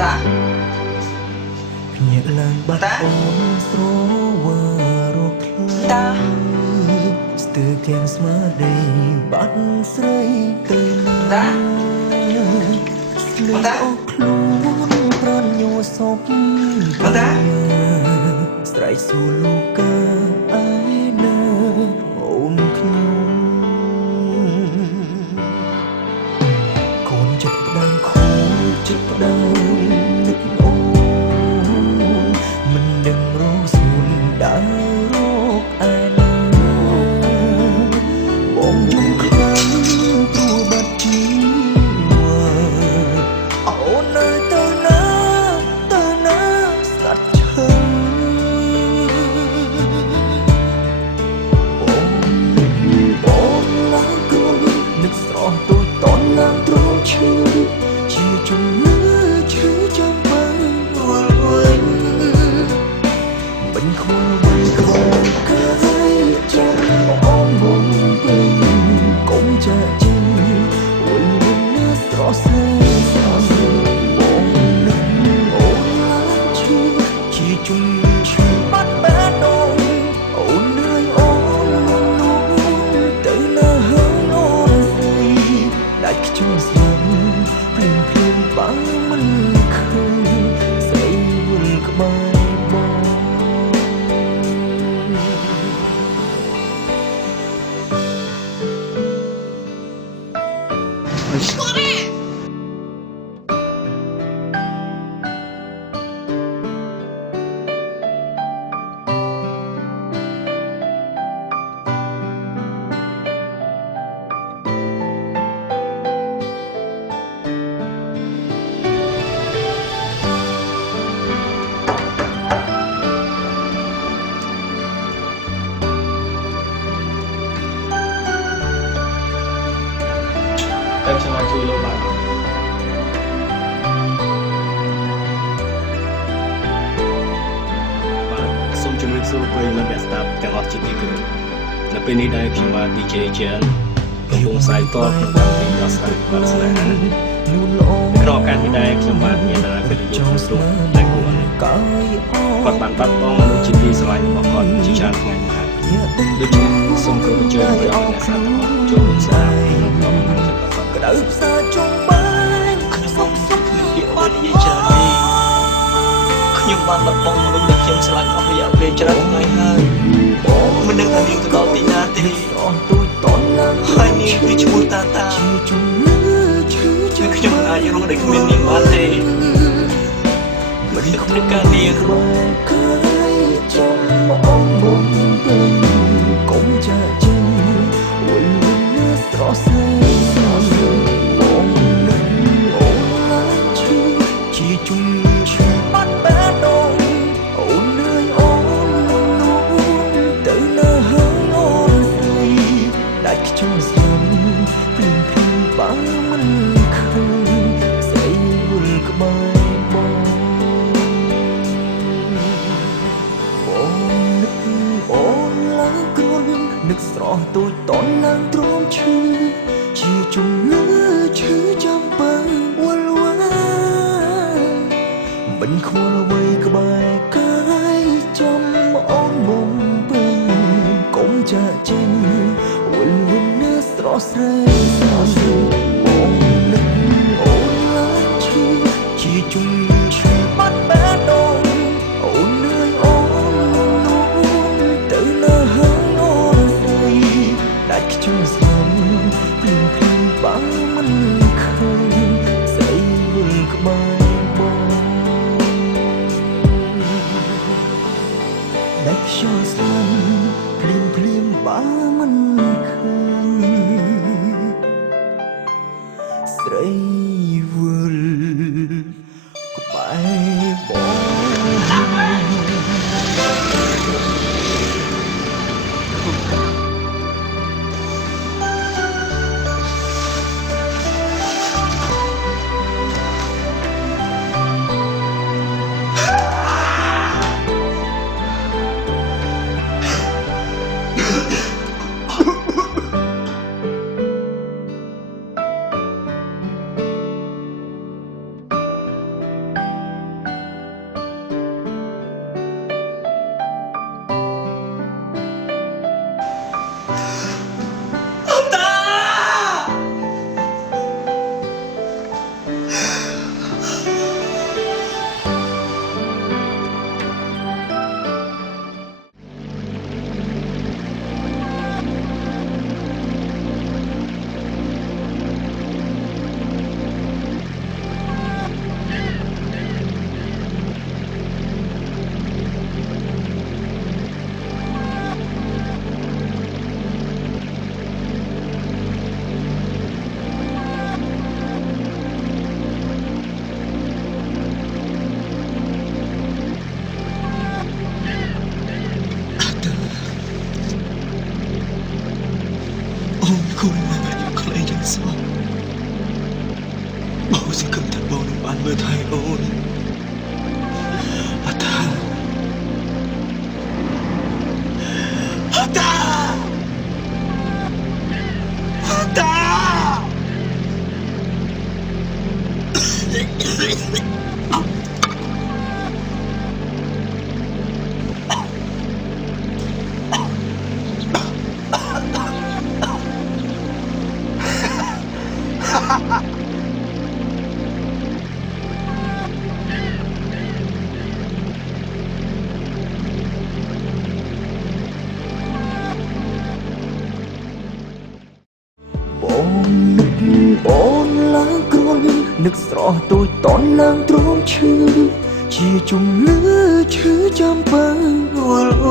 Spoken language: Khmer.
តាភ្ញាក់ឡើងបាត់អូនស្រវើរកតាស្ទើរគៀងស្មារតីបាត់ស្រីទៅណាស្លេកអស់ខ្លួនប្រនញសពតាស្រែកសួរលោកកាអើយនៅអូនខ្ញុំកូនចិត្តផ្ដាំខូចចិត្តផ្ដាំនឹកអូនមិនដឹងរកសួនដើររកឯណាបងយំខ្លាំងព្រោះបាត់ជីវិតអូននៅទៅណាស្ដាប់ឈឹងបងឡើងខ្លួននឹកស្រស់ទូចតនឡើងទ្រង់ឈឺជាជំនឿឈឺចាំបានវល់វិញមិនខ្វល់វិញខ្វល់កាយចាំអូនបងពេញកុំចាក់ចេញវល់វិញណាស្រស់ស្អាតបងនឹកអូនឡើងឈឺជាជំនឿឈឺបាត់បេះដូងអូនលឿនអូនទៅណាហើយអូនស្រីដាច់ខ្ជិលស្លាប់ភ្លាមបាំងមិនឃើញស្រីវល់ក្បែរបងតែឆ្លើយជួយលោកបានសូមជម្រាបសួរប្រិយមិត្តអ្នកស្ដាប់ទាំងអស់ជាទីគោរពនៅពេលនេះដែរខ្ញុំបាទ DJ Jan កំពុងផ្សាយតបក្នុងកម្មវិធីដោះស្រាយវិបត្តិស្នេហាក្នុងឱកាសនេះដែរខ្ញុំបាទមានអារម្មណ៍ពីយុវជនតែគួរគាត់បានបាត់បង់មនុស្សជាទីស្រឡាញ់របស់គាត់ជាច្រើនថ្ងៃមកហើយដូច្នេះសូមគោរពអញ្ជើញប្រិយមិត្តអ្នកស្ដាប់ទាំងអស់ចូលរួមស្ដាប់ក្នុងកម្មវិធីក្តៅផ្សាជុំបានខ្ញុំនិយាយច្រើនទេខ្ញុំបានបាត់បង់មនុស្សដែលខ្ញុំស្រឡាញ់អស់រយៈពេលច្រើនថ្ងៃហើយមិនដឹងថានាងទៅដល់ទីណាទេហើយនាងគឺឈ្មោះតាជំនឿឈឺគឺខ្ញុំមិនអាចរស់ដោយគ្មាននាងបានទេមិនគិតถึงការនាងកាយចាំអូនបងពេញកុំចាក់ចេញវល់វិញណាស្រស់ស្អាតបងនឹកអូនឡើងឈឺជាជំនឿឈឺបាត់បេះដូងអូនលឿនអូនទៅណាហើយអូនស្រីដាច់ខ្ជិលស្លាប់ភ្លាមបាំងមិនឃើញស្រីវល់ក្បែរបងនឹកអូនឡើងគ្រួននឹកស្រស់ទូចតនឡើងទ្រាំឈឺជាជំនឿឈឺចាំបើវល់វល់មិនខ្វល់អ្វីក្បែរកាយចាំអូនបំពេញកុំចាក់ចេញវល់វិញណាស្រស់ស្រាយបងនឹកអូនឡើងឈឺជាជំនឿឈឺបាត់បេះដូងអូនលឿនអូនទៅណាហើយអូនស្រីដាច់ខ្ជិលស្លាប់ភ្លាមបាំងមិនឃើញស្រីវល់ក្បែរបងដាច់ខ្ជិលស្លាប់ភ្លាមបាំងមិនឃើញស្រីវល់ក្បែរបង ខ្លួនអត់ថាអត់ថាអត់ថាបងនឹកអូនឡើងគ្រួលនឹកស្រស់ទូចតនឡើងទ្រង់ឈឺជាជំនឿឈឺចាំបើវល់វ